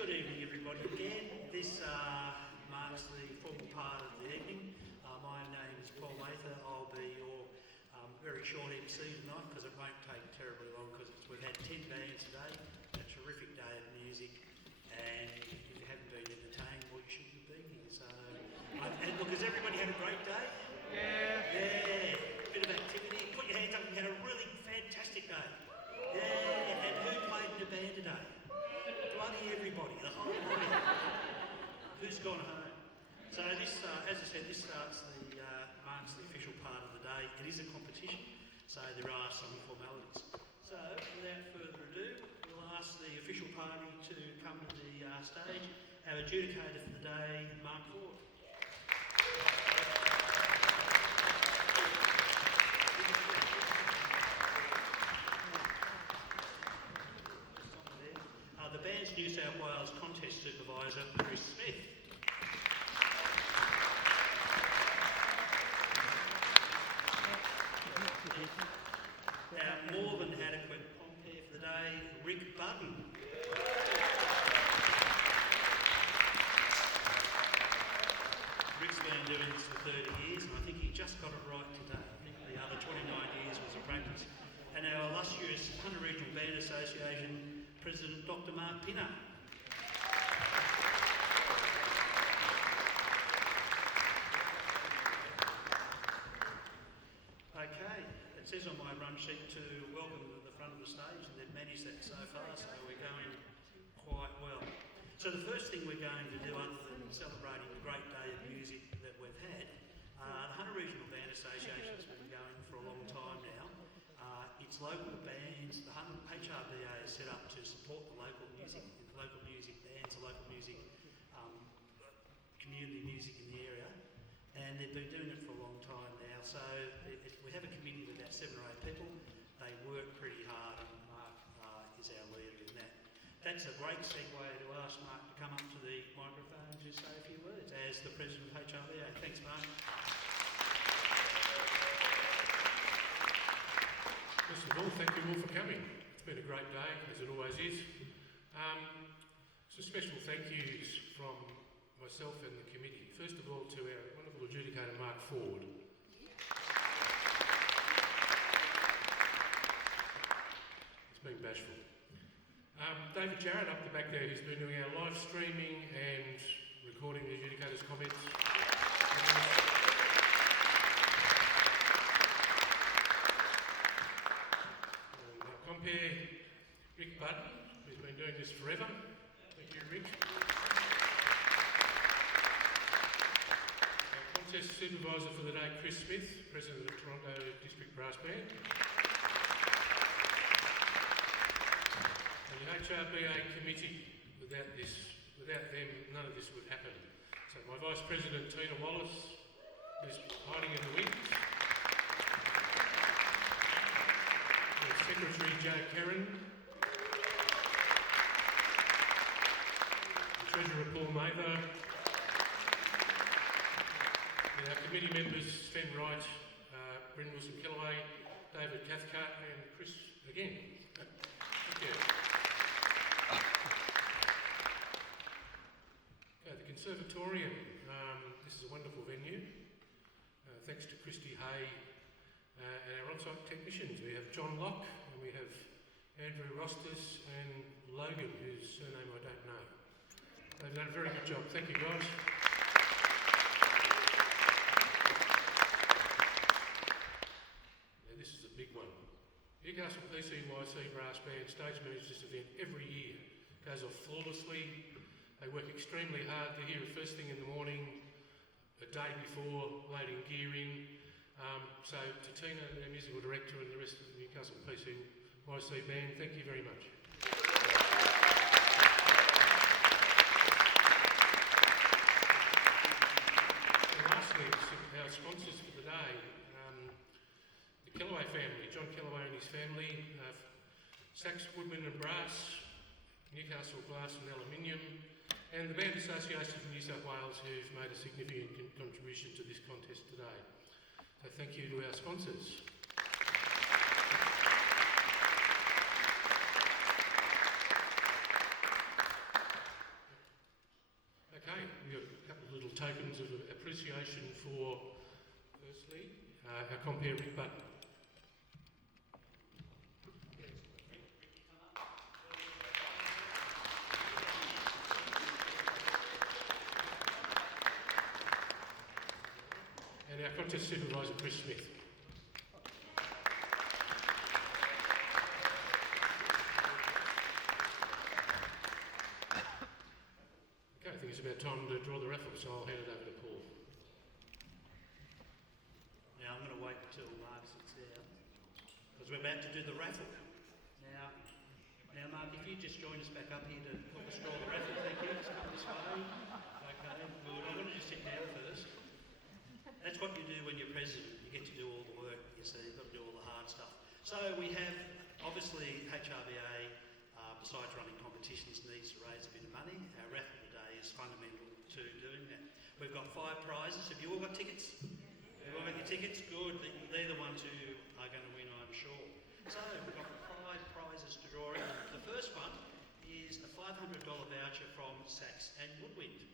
Good evening, everybody. Again, this marks the formal part of the evening. My name is Paul Mather. I'll be your very short MC tonight because it won't take terribly long because we've had 10 bands today, a terrific day of music, and if you haven't been entertained, well, you shouldn't have been here. So, and look, has everybody had a great day? Yeah. Bit of activity. Put your hands up. We had a really fantastic day. Yeah. And who played in the band today? Bloody everybody, the whole world. Who's gone home? So this, as I said, this marks the official part of the day. It is a competition, so there are some formalities. So without further ado, we'll ask the official party to come to the stage. Our adjudicator for the day, Mark Ford. The band's New South Wales contest supervisor, Chris Smith. Our more than adequate compere for the day, Rick Budden. Rick's been doing this for 30 years and I think he just got it right today. I think the other 29 years was a practice. And our illustrious Hunter Regional Band Association President, Dr. Mark Pinner. Okay, it says on my run sheet to welcome them to the front of the stage, and they've managed that so far, so we're going quite well. So the first thing we're going to do, other than celebrating the great day of music that we've had, the Hunter Regional Band Association has been going for a long time now. It's local bands, the HRBA is set up to support the local music bands, the local music, community music in the area, and they've been doing it for a long time now. So we have a committee of about 7 or 8 people. They work pretty hard, and Mark is our leader in that. That's a great segue to ask Mark to come up to the microphone to say a few words as the President of HRBA. Thanks, Mark. First of all, thank you all for coming. It's been a great day, as it always is. Some special thank yous from myself and the committee. First of all, to our wonderful adjudicator, Mark Ford. It's been bashful. David Jarrett up the back there, who's been doing our live streaming and recording the adjudicator's comments. Compare Rick Budden, who's been doing this forever. Thank you, Rick. Our contest supervisor for the day, Chris Smith, President of the Toronto District Brass Band. And the HRBA committee, without them, none of this would happen. So my Vice President, Tina Wallace, is hiding in the wings. Secretary Joe Kerrin, the Treasurer Paul Mather, and our committee members Sven Wright, Bryn Wilson-Kellaway, David Cathcart and Chris again. Thank you. Okay, the Conservatorium, this is a wonderful venue. Thanks to Christy Hay and our on-site technicians. We have John Locke, and we have Andrew Rostis and Logan, whose surname I don't know. They've done a very good job. Thank you, guys. Now, this is a big one. Newcastle PCYC Brass Band stage manage this event every year. Goes off flawlessly. They work extremely hard. They're here first thing in the morning, a day before, loading gear in. So to Tina, our musical director, and the rest of the Newcastle PCYC band, thank you very much. And lastly, our sponsors for the day, the Kellaway family, John Kellaway and his family, Sachs Woodman and Brass, Newcastle Glass and Aluminium, and the Band Association of New South Wales, who've made a significant contribution to this contest today. So thank you to our sponsors. appreciation for, firstly, our compere Rick Button. And our contest supervisor, Chris Smith. Okay, I think it's about time to draw the raffle, so I'll hand it over to Paul. Now I'm going to wait until Mark sits down because we're about to do the raffle. Now Mark, if you just join us back up here to help us draw the raffle, thank you. Just come this way. Okay, good. I'm going to just sit down first. That's what you do when you're president. You get to do all the work, you see. You've got to do all the hard stuff. So we have, obviously, HRBA, besides running competitions, needs to raise a bit of money. Our raffle today is fundamental to doing that. We've got 5 prizes. Have you all got tickets? Have you all got your tickets? Good. They're the ones who are going to win, I'm sure. So we've got 5 prizes to draw in. The first one is a $500 voucher from Saks and Woodwind.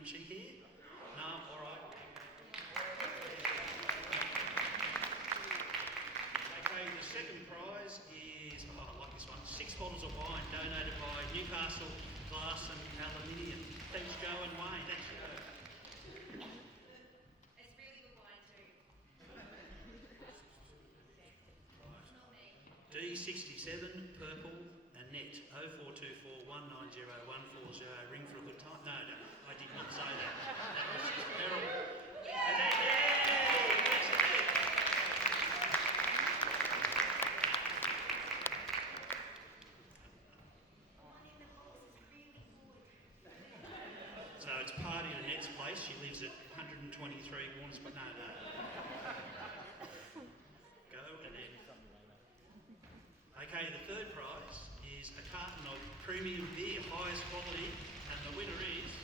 Is she here? No? All right. Okay, the second prize is, I like this one, 6 bottles of wine donated by Newcastle Glass and Aluminium. Thanks, Joe and Wayne. Thanks, Joe. It's really good wine too. D67, purple, Annette, 0424 190 140, ring for a good time. No, I did not say that. That was just terrible. Annette, yay! Thanks, Annette. So it's party at Annette's place. She lives at 123 Warnes, but no. Go, Annette. Okay, the third prize is a carton of premium beer, highest quality, and the winner is...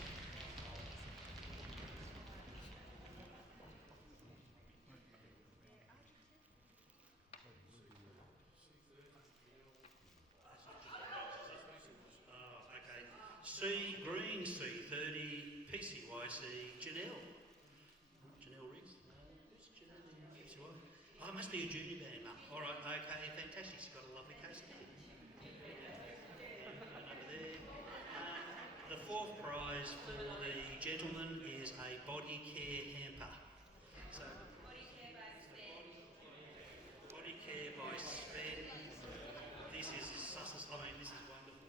Green C30 PCYC Janelle. Janelle Riggs? No, who's Janelle in PCY? Oh, it must be a junior band, Mum. All right, okay, fantastic. She's got a lovely case of beer. Over there. The fourth prize for the gentleman is a body care hamper. So, Body care by Sven. Body care by Sven. This is susses. I mean, this is wonderful.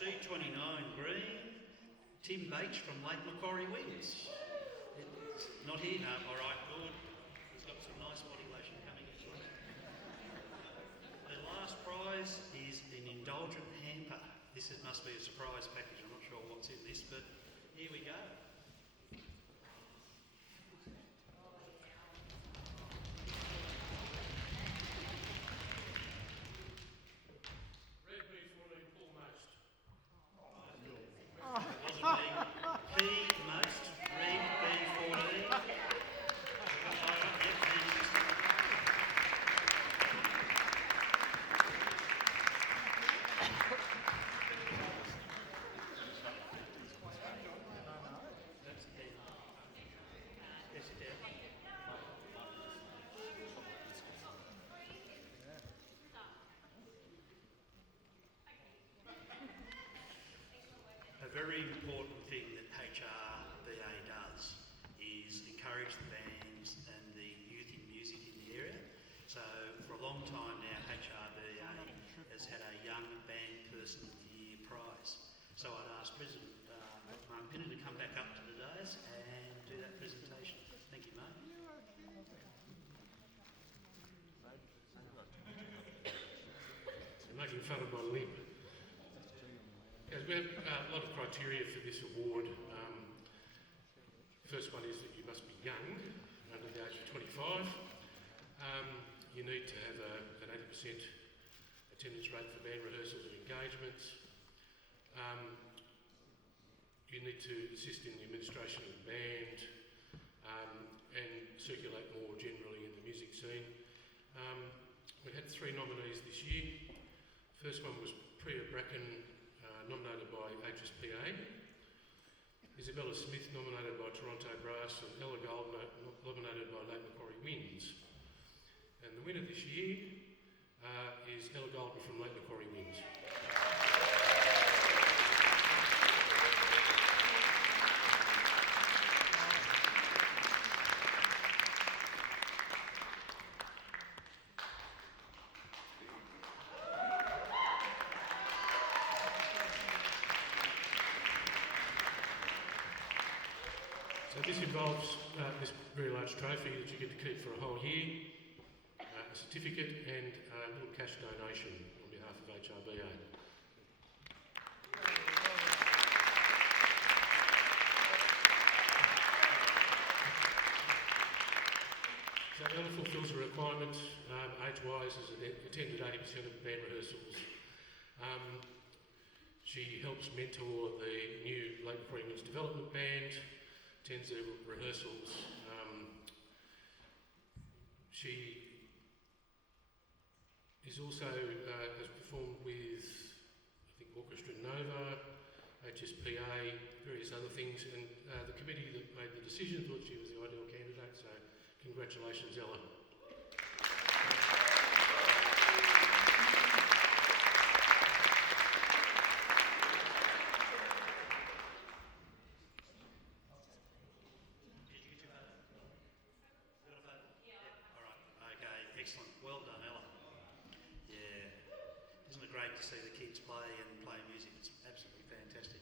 C29 green, Tim Bates from Lake Macquarie wins. It's not here, no, all right, good. He's got some nice body lotion coming as well. The last prize is an indulgent hamper. Must be a surprise package, I'm not sure what's in this, but here we go. A very important thing that HRBA does is encourage the bands and the youth in music in the area. So for a long time now, HRBA has had a Young Band Person of the Year prize. So I'd ask President Mark Pinner to come back up to the dais and do that presentation. Thank you, Mark. You're making fun of my limp. As we have a lot of criteria for this award. First one is that you must be young, under the age of you need to have an 80% attendance rate for band rehearsals and engagements. You need to assist in the administration of the band and circulate more generally in the music scene. We had 3 nominees this year. First one was Priya Bracken, nominated by HRBA. Isabella Smith, nominated by Toronto Brass, and Ella Gold, nominated by Lake Macquarie Winds. And the winner this year is Ella Goldman from Lake Macquarie Winds. So this involves this very large trophy that you get to keep for a whole year, a certificate and a little cash donation on behalf of HRBA. So Ella fulfills a requirement, age-wise, has attended 80% of band rehearsals. She helps mentor the new Lake Macquarie Winds Development Band, attends their rehearsals. She is also has performed with, I think, Orchestra Nova, HSPA, various other things, and the committee that made the decision thought she was the ideal candidate, so congratulations, Ella. Excellent. Well done, Ella. Yeah. Isn't it great to see the kids play and play music? It's absolutely fantastic.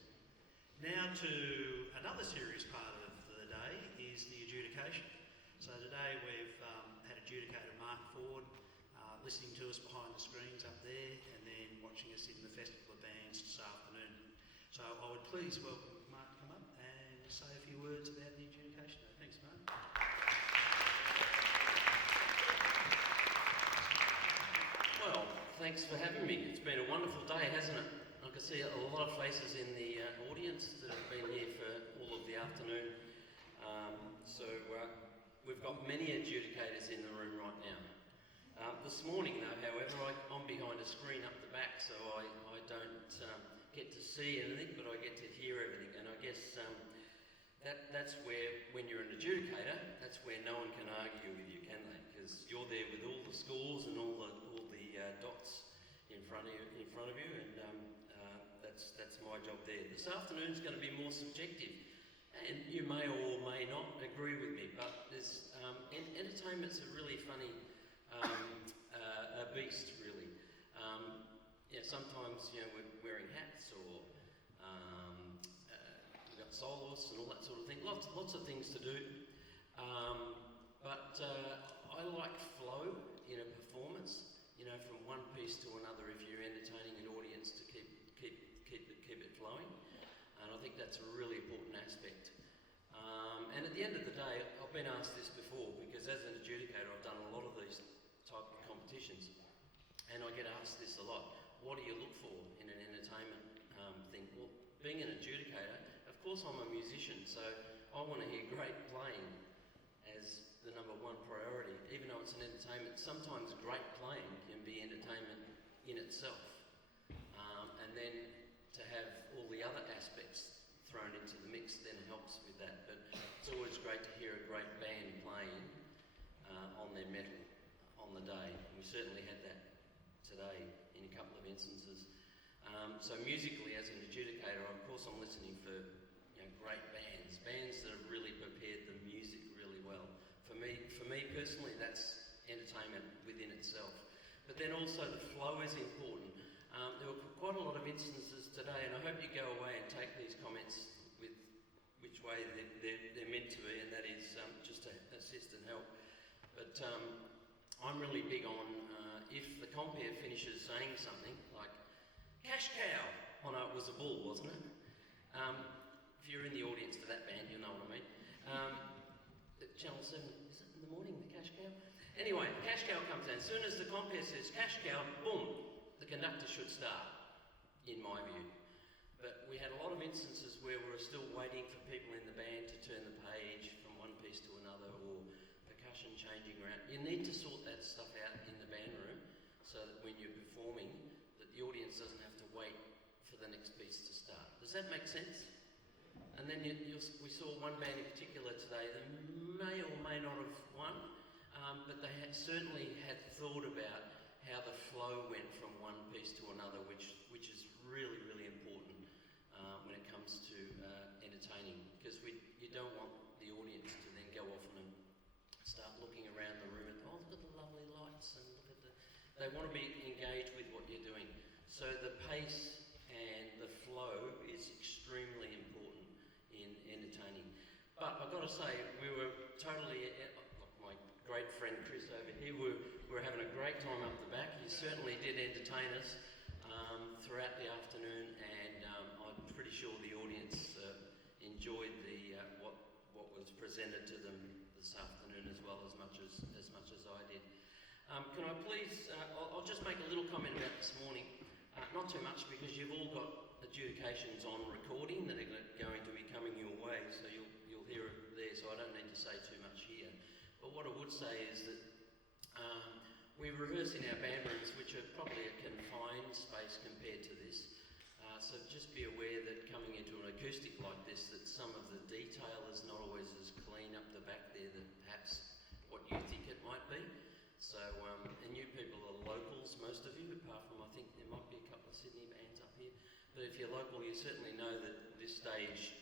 Now to another serious part of the day is the adjudication. So today we've had adjudicator Mark Ford listening to us behind the screens up there and then watching us in the Festival of Bands this afternoon. So I would please welcome Mark to come up and say a few words about the adjudication. Thanks, Mark. Well, thanks for having me. It's been a wonderful day, hasn't it? I can see a lot of faces in the audience that have been here for all of the afternoon. We've got many adjudicators in the room right now. This morning, though, however, I'm behind a screen up the back, so I don't get to see anything, but I get to hear everything. And I guess that's where, when you're an adjudicator, that's where no one can argue with you, can they? Because you're there with all the scores and all the dots in front of you, and that's my job there. This afternoon's going to be more subjective, and you may or may not agree with me, but there's entertainment's a really funny a beast, really. Sometimes we're wearing hats, or we've got soloists and all that sort of thing. Lots of things to do, but I like flow in a performance. From one piece to another, if you're entertaining an audience, to keep it flowing, and I think that's a really important aspect. And at the end of the day, I've been asked this before, because as an adjudicator, I've done a lot of these type of competitions, and I get asked this a lot. What do you look for in an entertainment thing? Well, being an adjudicator, of course, I'm a musician, so I want to hear great playing as the number one priority. Even though it's an entertainment, sometimes great playing can be entertainment in itself. And then to have all the other aspects thrown into the mix then helps with that. But it's always great to hear a great band playing on their metal on the day. We certainly had that today in a couple of instances. So musically, as an adjudicator, of course I'm listening for great bands that have really prepared the music really well. For me personally, that's entertainment within itself. But then also the flow is important. There were quite a lot of instances today, and I hope you go away and take these comments with which way they're meant to be, and that is just to assist and help. But I'm really big on if the compere finishes saying something like, "Cash cow!" Oh no, it was a bull, wasn't it? If you're in the audience for that band, you'll know what I mean. Channel 7, is it in the morning, the cash cow? Anyway, cash cow comes in. As soon as the compere says cash cow, boom, the conductor should start, in my view. But we had a lot of instances where we were still waiting for people in the band to turn the page from one piece to another, or percussion changing around. You need to sort that stuff out in the band room so that when you're performing, that the audience doesn't have to wait for the next piece to start. Does that make sense? And then we saw one band in particular today that may or may not have won, but they certainly had thought about how the flow went from one piece to another, which is really, really important when it comes to entertaining, because you don't want the audience to then go off and start looking around the room and, oh, look at the lovely lights, and look at the... They want to be engaged with what you're doing. So the pace and the flow is extremely important in entertaining. But I've got to say, we were totally, like my great friend Chris over here, we were having a great time up the back. He certainly did entertain us throughout the afternoon, and I'm pretty sure the audience enjoyed what was presented to them this afternoon as well, as much as I did. Can I please, I'll just make a little comment about this morning. Not too much, because you've all got adjudications on recording that are going to be coming your way, so you'll hear it there, so I don't need to say too much here. But what I would say is that we rehearse in our band rooms, which are probably a confined space compared to this. So just be aware that coming into an acoustic like this, that some of the detail is not always as clean up the back there that perhaps what you think it might be. So, and you people are locals, most of you, apart from, I think there might be a couple of Sydney bands up here. But if you're local, you certainly know that this stage,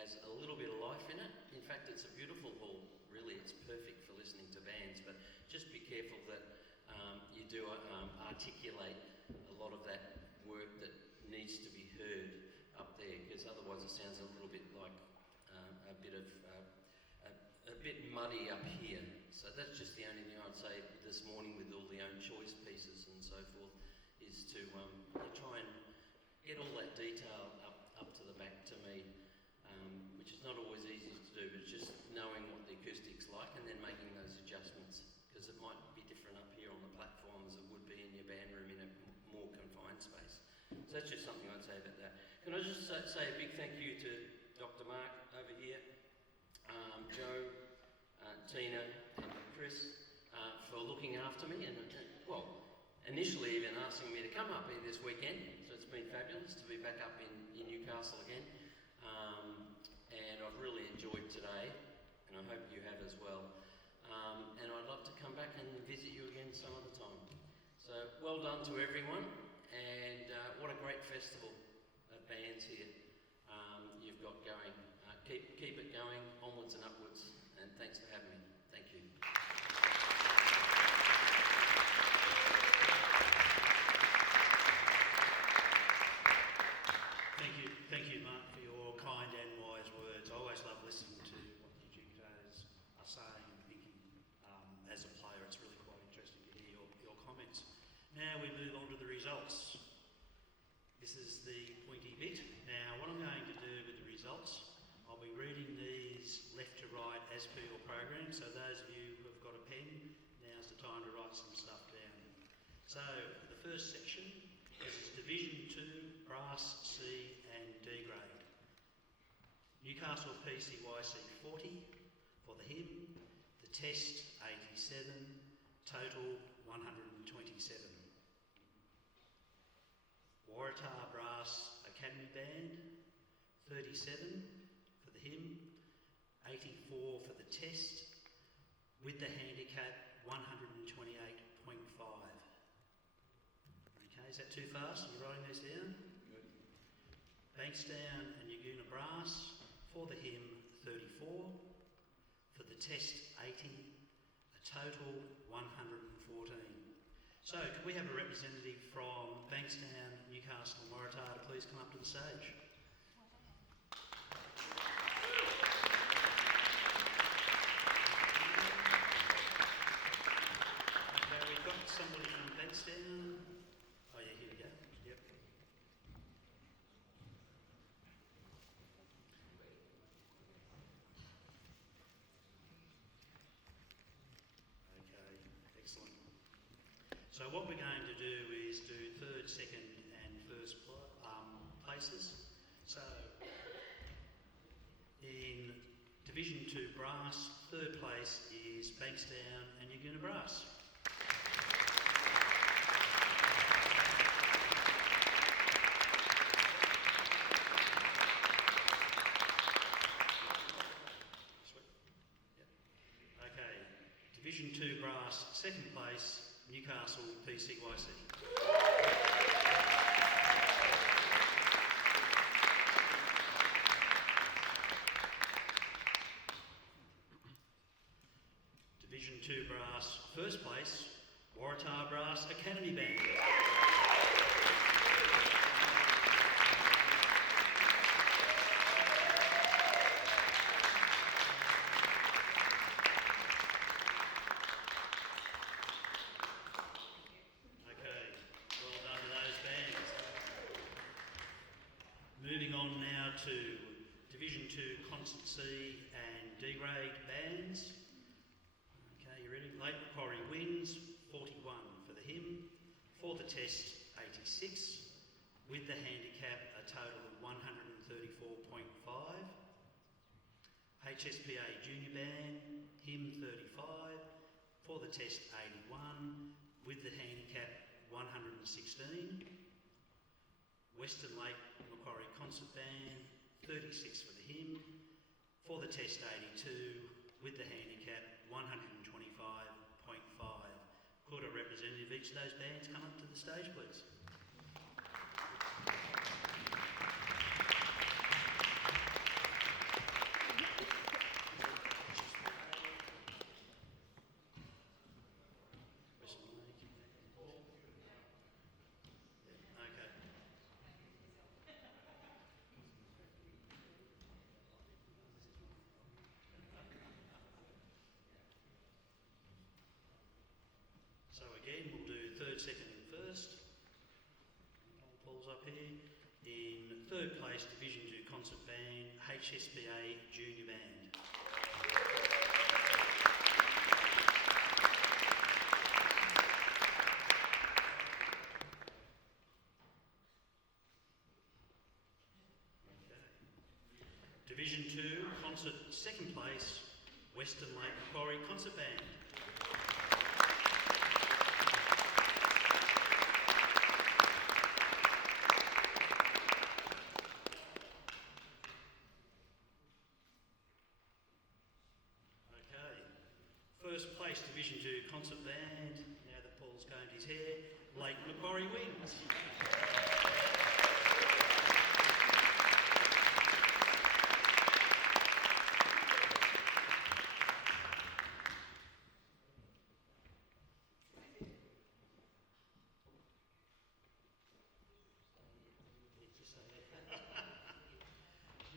has a little bit of life in it. In fact, it's a beautiful hall, really. It's perfect for listening to bands, but just be careful that you do articulate a lot of that work that needs to be heard up there, because otherwise it sounds a little bit like a bit muddy up here. So that's just the only thing I'd say this morning with all the own choice pieces and so forth, is to try and get all that detail up to the back to me, which is not always easy to do, but just knowing what the acoustic's like and then making those adjustments, because it might be different up here on the platform as it would be in your band room in a more confined space. So that's just something I'd say about that. Can I just say a big thank you to Dr. Mark over here, Joe, Tina and Chris for looking after me, and well, initially even asking me to come up here this weekend, so it's been fabulous to be back up in Newcastle again, and I've really enjoyed today, and I hope you have as well, and I'd love to come back and visit you again some other time. So well done to everyone, and what a great festival of bands here you've got going. Keep it going, onwards and upwards, and thanks for having me. Thank you. Thank you, Mark, for your kind and wise words. I always love listening to what the adjudicators are saying and thinking. As a player, it's really quite interesting to hear your comments. Now we move on to the results. This is the pointy bit. Now, what I'm going to do with the results, I'll be reading these left to right as per your program, so those of you who have got a pen, now's the time to write some stuff down. So, the first section is Division 2, Brass, C and D grade. Newcastle PCYC 40 for the hymn, the test 87, total 127. Waratah Brass Academy Band 37 for the hymn, 84 for the test, with the handicap 128.5. Okay, is that too fast? Are you writing this down? Good. Bankstown and Yaguna Brass for the hymn 34, for the test 80, a total 114. So, could we have a representative from Bankstown, Newcastle and Waratah to please come up to the stage? Okay, we've got somebody from Bankstown. Oh yeah, here we go. Yep. Okay. So what we're going to do is do third, second and first places. So in Division 2 brass, third place is Bankstown and Yaguna Brass. Okay, Division 2 brass, second place, Newcastle PCYC. Division 2 brass, first place, Waratah Brass Academy Band. Moving on now to Division 2 Concert C and D grade bands. Okay, you ready? Lake Macquarie wins 41 for the hymn, for the test 86, with the handicap a total of 134.5. HSBA Junior Band, hymn 35, for the test 81, with the handicap 116. Western Lake Macquarie Concert Band, 36 for the hymn, for the test 82, with the handicap 125.5. Could a representative of each of those bands come up to the stage, please? So again, we'll do third, second and first. Paul's up here. In third place, Division 2 Concert Band, HSBA Junior Band. Okay. Division 2 Concert second place, Western Lake Macquarie Concert Band. First place Division 2 Concert Band, now that Paul's combed his hair, Lake Macquarie wins.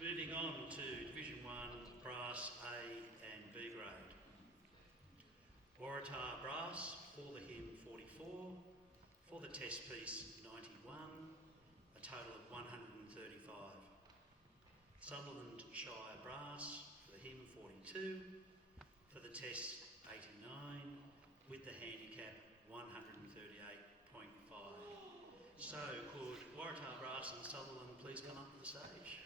Moving on to Division 1 Brass A and B grade. Waratah Brass, for the hymn 44, for the test piece 91, a total of 135. Sutherland Shire Brass, for the hymn 42, for the test 89, with the handicap 138.5. So could Waratah Brass and Sutherland please come up to the stage?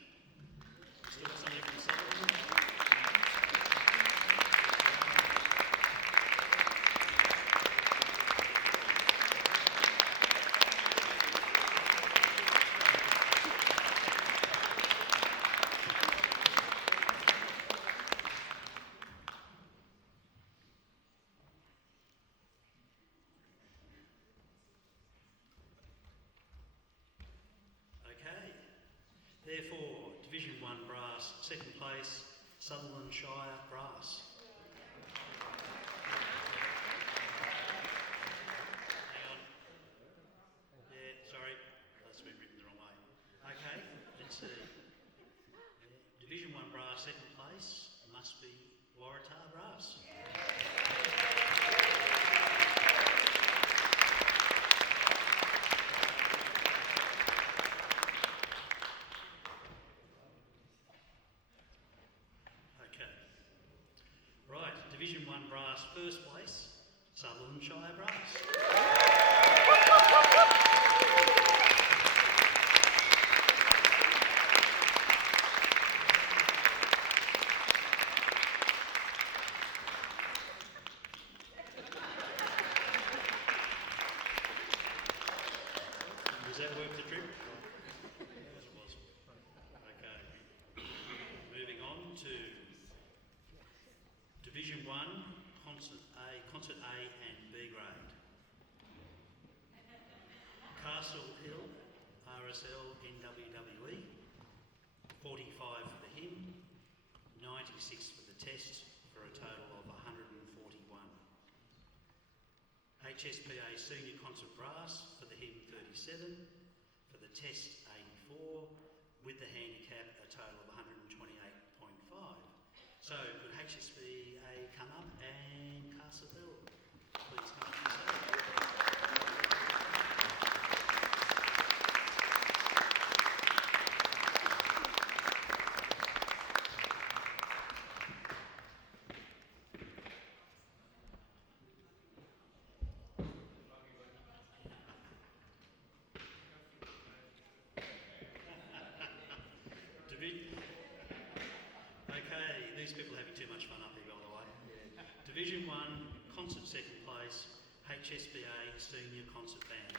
Still got somebody from Sutherland? Therefore, Division 1 Brass, second place, Sutherland Shire Brass. Hang on. Yeah, sorry, that's been written the wrong way. Okay, let's see. Division 1 Brass, second place, must be Waratah Brass. Division 1 Brass, first place, Sutherland Shire Brass. that worth the trip? Yes, it was. Okay. Moving on to Division 1, Concert A and B grade. Castle Hill, RSL, NWWE, 45 for the hymn, 96 for the test, for a total of 141. HSBA Senior Concert Brass for the hymn 37, for the test 84, with the handicap a total of 128.5. So could HSBA come up and Castle Hill please come up and say. Okay, these people are having too much fun up here, by the way. Division 1, concert second place, HSBA Senior Concert Band.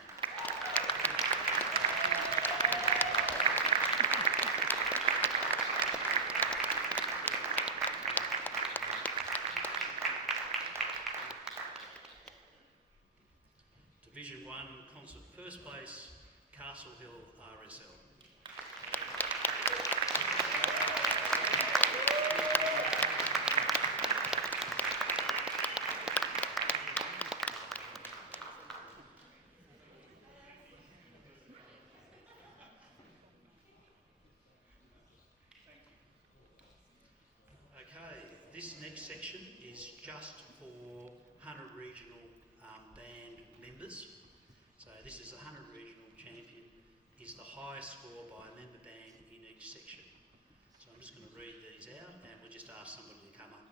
Division 1, concert first place, Castle Hill RSL. Okay, this next section is just for Hunter Regional band members. So this is the Hunter Regional champion, is the highest score by a member band in each section. So I'm just going to read these out and we'll just ask somebody to come up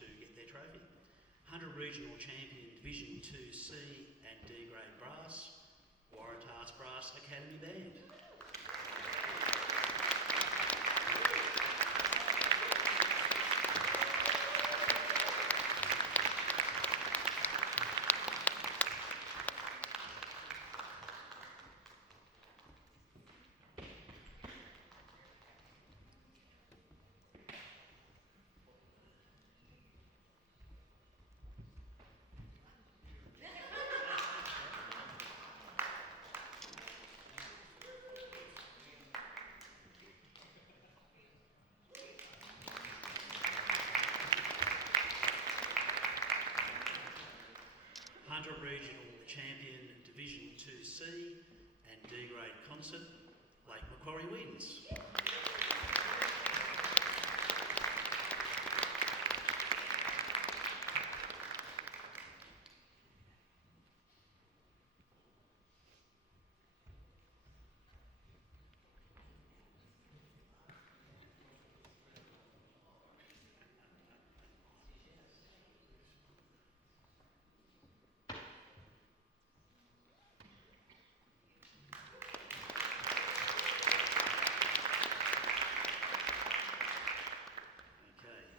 to get their trophy. Hunter Regional champion Division 2C and D grade brass, Waratahs Brass Academy Band. Hunter Regional champion Division 2C and D grade concert, Lake Macquarie wins.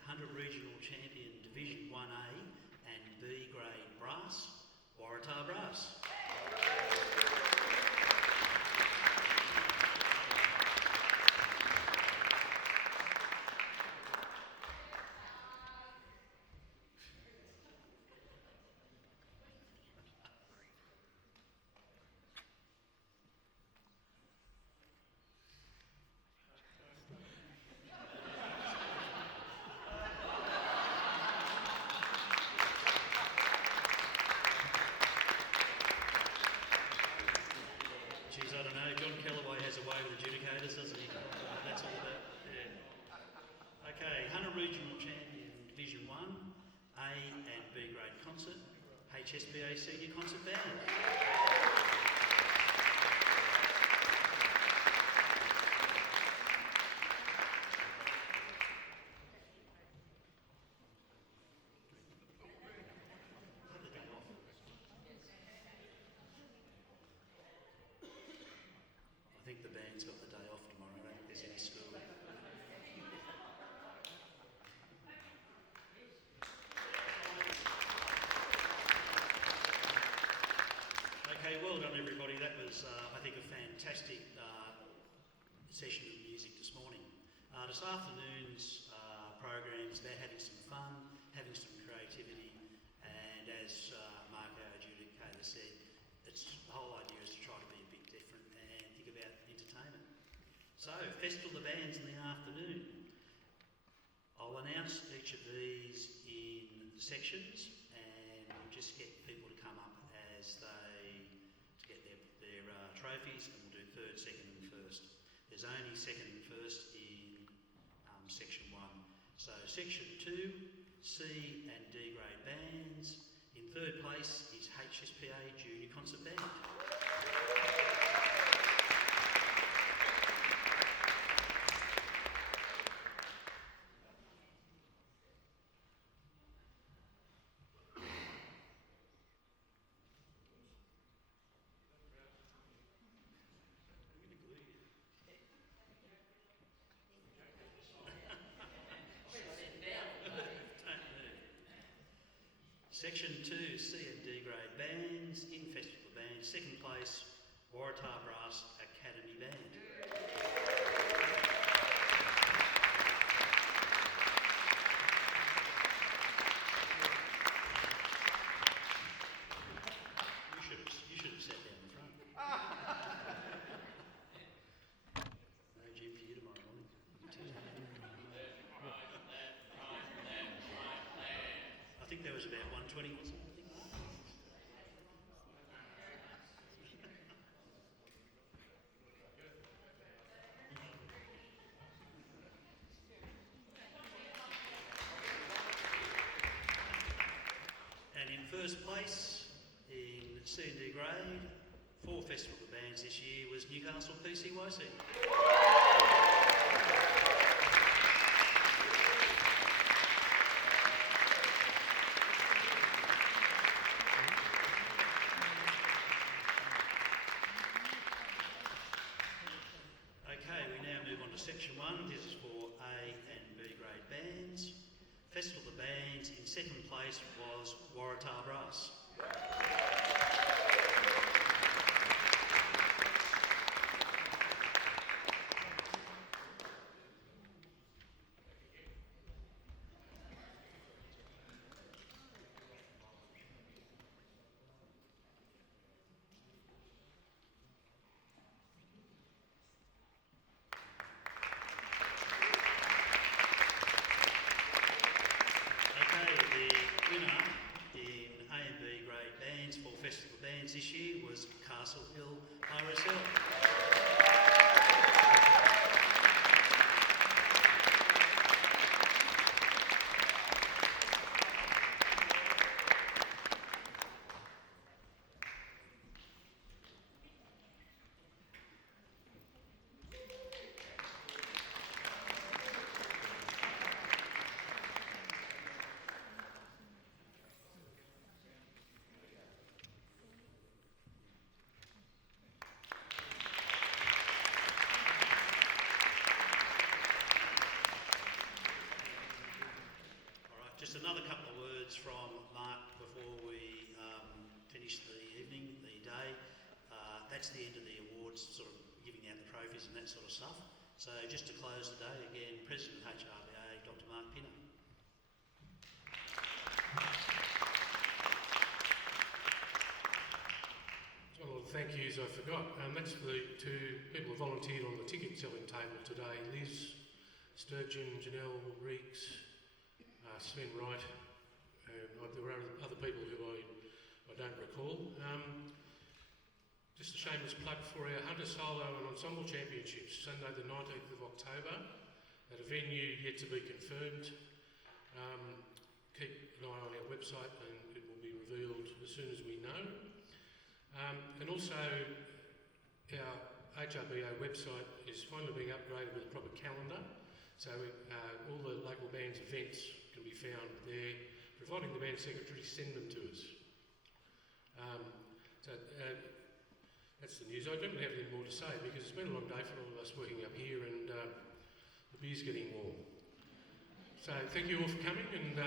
Hunter Regional champion Division 1A and B grade brass, Waratah Brass. Geez, I don't know. John Kellaway has a way with adjudicators, doesn't he? That's all about. Yeah. Okay, Hunter Regional champion Division 1, A and B grade concert, HSBA Senior Concert Band. I think the band's got the day off tomorrow. I don't think there's any school. Okay, well done everybody. fantastic session of music this morning. This afternoon's program is about having some fun, having some creativity, and as Mark, our adjudicator, said, the whole idea is to try to be a bit different and think about entertainment. So, Festival of the Bands in the afternoon. I'll announce each of these in sections and we'll just get people to come up to get their trophies, and we'll do third, second and first. There's only second and first in section 1. So section 2, C and D grade bands. In third place is HRBA Junior Concert Band. Section 2, C and D grade bands in Festival of Bands. Second place, Waratah Brass Academy Band. You should have sat down in front. No gym for you tomorrow morning. I think there was about 120 or something. And in first place, in C and D grade, for Festival of Bands this year was Newcastle PCYC. Okay, we now move on to section 1. This is for A and B grade bands. Festival of the Bands in second place was Waratah Brass. Festival Bands this year was Castle Hill RSL. Just another couple of words from Mark before we finish the evening, the day. That's the end of the awards, sort of giving out the trophies and that sort of stuff. So just to close the day, again, President of HRBA, Dr. Mark Pinner. Well, thank yous, I forgot. That's for the two people who volunteered on the ticket selling table today. Liz Sturgeon, Janelle Reeks, Sven Wright, and there were other people who I don't recall. Just a shameless plug for our Hunter Solo and Ensemble Championships, Sunday the 19th of October, at a venue yet to be confirmed. Keep an eye on our website and it will be revealed as soon as we know. And also our HRBA website is finally being upgraded with a proper calendar, so all the local bands events can be found there, providing the band secretaries send them to us. That's the news. I don't really have anything more to say because it's been a long day for all of us working up here and the beer's getting warm. So thank you all for coming and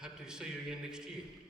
hope to see you again next year.